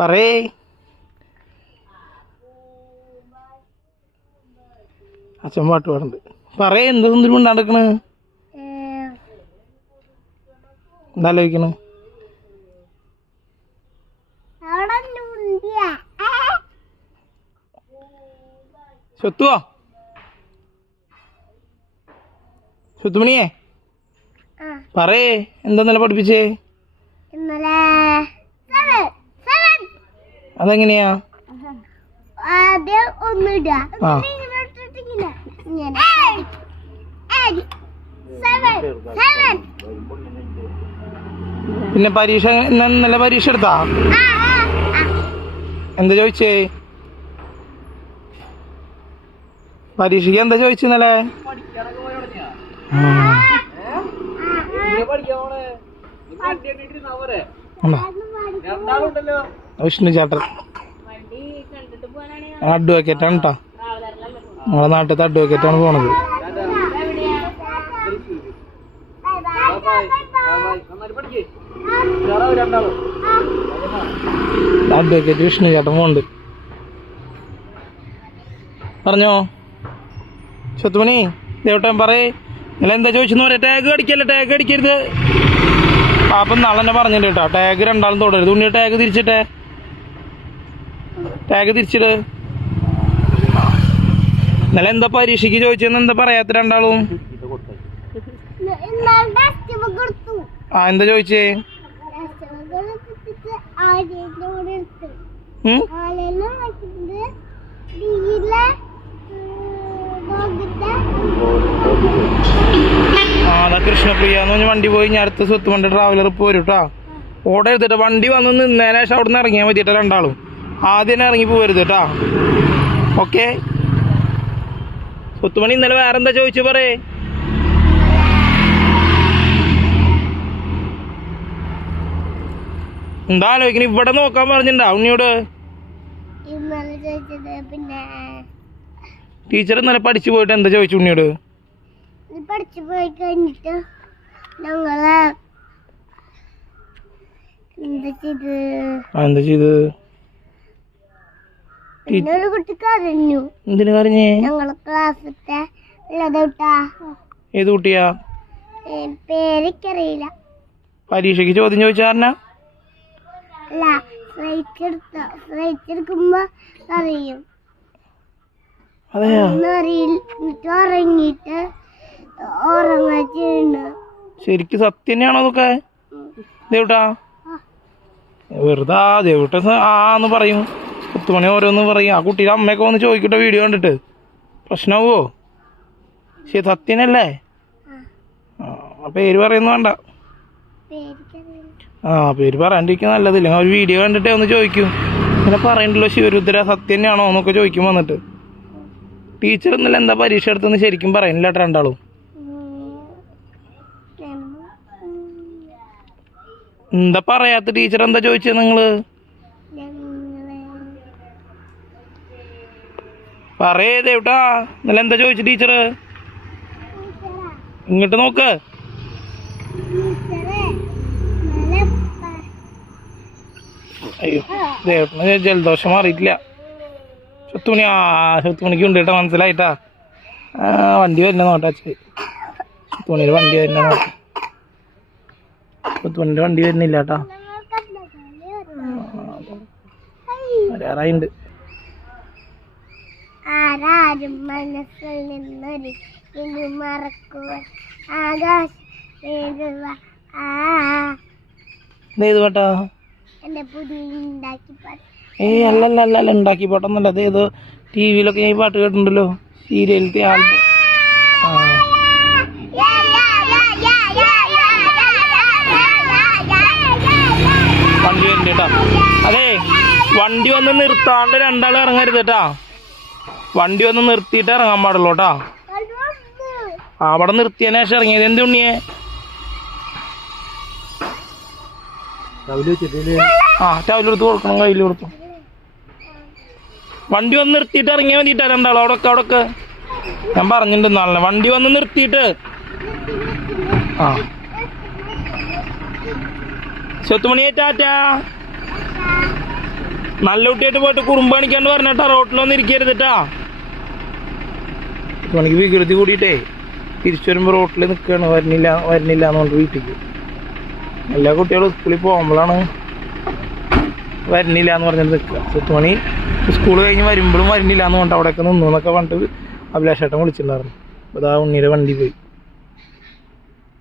പറയേ. അച്ഛൻ പാട്ട് പാടുന്നുണ്ട്. പറയേ, എന്താ സുന്ദരി ഉണ്ടാക്കണ്? എന്താ ആലോചിക്കണ്? സ്വത്തുവോ? സ്വത്തുമണിയേ പറയേ, എന്താ ഇന്നലെ പഠിപ്പിച്ചേ? അതെങ്ങനെയാ? പിന്നെ പരീക്ഷ ഇന്നലെ പരീക്ഷ എടുത്താ? എന്താ ചോദിച്ചേ? പരീക്ഷയ്ക്ക് എന്താ ചോദിച്ചു ഇന്നലെ? വിഷ്ണു ചേട്ടൻ അഡ്വക്കേറ്റാണ് കേട്ടോ. നമ്മളെ നാട്ടിലത്തെ അഡ്വക്കേറ്റാണ് പോണത്. അഡ്വക്കേറ്റ് വിഷ്ണു ചേട്ടൻ പോണ്ട്. പറഞ്ഞോ സ്വത്തുമണി. ദേവട്ടൻ പറയേ, നിങ്ങൾ എന്താ ചോദിച്ചെന്ന് പറയാം. ടാഗ് അടിക്കല്ലേ, ടാഗ് അടിക്കരുത്. പാപ്പം നാളെ തന്നെ പറഞ്ഞിട്ട് കേട്ടോ, ടാഗ് രണ്ടാളും തൊടരുത്. ഉണ്ണി ടാഗ് തിരിച്ചിട്ടെ, ടാഗ് തിരിച്ചിട്ട്. ഇന്നലെ എന്താ പരീക്ഷയ്ക്ക് ചോദിച്ചെന്ന് എന്താ പറയാത്ത രണ്ടാളും? എന്താ ചോദിച്ചേ? അതാ കൃഷ്ണപ്രിയ എന്ന് പറഞ്ഞ വണ്ടി പോയി. ഞാൻ അടുത്ത സ്വത്ത് വണ്ടി ട്രാവലർ പോരും കേട്ടോ. ഓടെ എടുത്തിട്ട് വണ്ടി വന്ന് നിന്നതിന് ശേഷം അവിടെ നിന്ന് ഇറങ്ങിയാൽ മതിട്ടോ. രണ്ടാളും ആദ്യം തന്നെ ഇറങ്ങി പോരുത് കേട്ടോ. ഓക്കെ. സ്വത്തുമണി ഇന്നലെ വേറെന്താ ചോദിച്ചു പറയേ. എന്താ ആലോചിക്കണ? ഇവിടെ നോക്കാൻ പറഞ്ഞിട്ടുണ്ടാ ഉണ്ണിയോട്? ടീച്ചർ ഇന്നലെ പഠിച്ചു പോയിട്ട് എന്താ ചോദിച്ചു ഉണ്ണിയോട്? പഠിച്ചു പോയി കഴിഞ്ഞിട്ട് ഞങ്ങള് എന്താ ചെയ്ത്? ഒരു കുട്ടി കരഞ്ഞു. എന്തിനു കരഞ്ഞേ? ഞങ്ങളെ ക്ലാസ്സിലത്തെ ഏത് കുട്ടിയാ? പേരറിയില്ല. പരീക്ഷയ്ക്ക് ചോദ്യം ചോദിച്ചാറിനാ? അല്ല, ഫ്ലൈറ്റ് എടുക്കുമ്പോ അറിയും. ഉറങ്ങിട്ട് ശരിക്ക് സത്യം തന്നെയാണോ അതൊക്കെ? ദേവട്ടാ വെറുതെ ദേവട്ട ആന്ന് പറയും. 10 മണി ഓരോന്ന് പറയും. ആ കുട്ടിയുടെ അമ്മയൊക്കെ വന്ന് ചോദിക്കട്ടെ വീഡിയോ കണ്ടിട്ട്. പ്രശ്നമാവോ? ശരി സത്യനല്ലേ? പേര് പറയുന്നു വേണ്ട. പേര് പറയാണ്ടിരിക്കുന്ന നല്ലതില്ല. ഒരു വീഡിയോ കണ്ടിട്ടേ ഒന്ന് ചോദിക്കൂ. ഇങ്ങനെ പറയണ്ടല്ലോ ശിവരുദ്ര സത്യം തന്നെയാണോ എന്നൊക്കെ ചോദിക്കും വന്നിട്ട്. ടീച്ചർ ഇന്നലെ എന്താ പരീക്ഷ എടുത്തെന്ന് ശരിക്കും പറയുന്നില്ല രണ്ടാളും. എന്താ പറയാത്ത ടീച്ചർ? എന്താ ചോദിച്ചത് നിങ്ങള്? പറയേ ദേവട്ടാ, ഇന്നലെ എന്താ ചോദിച്ചു ടീച്ചർ? ഇങ്ങോട്ട് നോക്ക്. അയ്യോ ദേവട്ടന് ജലദോഷം മാറിയിട്ടില്ല. സ്വത്തുമണി സ്വത്തുമണിക്ക് ഉണ്ട് കേട്ടോ, മനസ്സിലായിട്ടാ. വണ്ടി വരുന്ന നോട്ടാച്ച്. സ്വത്തുമണിയുടെ വണ്ടി വരുന്ന നോട്ട. സ്വത്തുമണിയുടെ വണ്ടി വരുന്നില്ല കേട്ടാ. വരാറായിണ്ട്. ആരാരും മനസ്സിൽ നിന്നൊരു മറക്കുവാൻ ആകാശ പാട്ടാ? എന്റെ പുതിയ ഉണ്ടാക്കി പാട്ട്. അല്ലല്ല ഉണ്ടാക്കി പാട്ടൊന്നല്ല. അത് ഏതോ ടി വിയിലൊക്കെ ഞാൻ ഈ പാട്ട് കേട്ടിട്ടുണ്ടല്ലോ, സീരിയലിലത്തെ ആൽബം. വണ്ടി വരുന്നുണ്ട് കേട്ടോ. അതെ, വണ്ടി വന്ന് നിർത്താണ്ട് രണ്ടാളും ഇറങ്ങരുത് കേട്ടാ. വണ്ടി വന്ന് നിർത്തിയിട്ട് ഇറങ്ങാൻ പാടുള്ളൂ കേട്ടാ. അവിടെ നിർത്തിയതിനു ശേഷം ഇറങ്ങിയത്. എന്ത് ഉണ്ണിയെ? ടൗലെടുത്ത് കൊടുക്കണം, കയ്യിൽ കൊടുത്തു. വണ്ടി വന്ന് നിർത്തിയിട്ട് ഇറങ്ങിയാൽ മതിട്ടാ രണ്ടാളും. അവിടൊക്കെ ഞാൻ പറഞ്ഞിട്ടുണ്ട് നാളെ. വണ്ടി വന്ന് നിർത്തിയിട്ട്. സ്വത്തുമണിയെ ടാറ്റാ. നല്ല കുട്ടിയായിട്ട് പോയിട്ട് കുറുമ്പ് കാണിക്കാണ്ട് പറഞ്ഞിട്ടാ റോട്ടിലൊന്നും ഇരിക്കരുതിട്ടാ. 10 മണിക്ക് വികൃതി കൂടിയിട്ടേ തിരിച്ചു വരുമ്പോൾ റോട്ടിൽ നിൽക്കുകയാണ്, വരുന്നില്ല എന്ന് പറഞ്ഞിട്ട് വീട്ടിലേക്ക്. എല്ലാ കുട്ടികളും സ്കൂളിൽ പോകുമ്പോഴാണ് വരുന്നില്ല എന്ന് പറഞ്ഞിട്ട് നിൽക്കുക. 10 മണി സ്കൂൾ കഴിഞ്ഞ് വരുമ്പോഴും വരുന്നില്ല എന്ന് പറഞ്ഞിട്ട് അവിടെയൊക്കെ നിന്നു എന്നൊക്കെ പറഞ്ഞിട്ട് അഭിലാഷേട്ടൻ വിളിച്ചിട്ടുണ്ടായിരുന്നു. അപ്പോൾ അതാ ഉണ്ണിയുടെ വണ്ടി പോയി.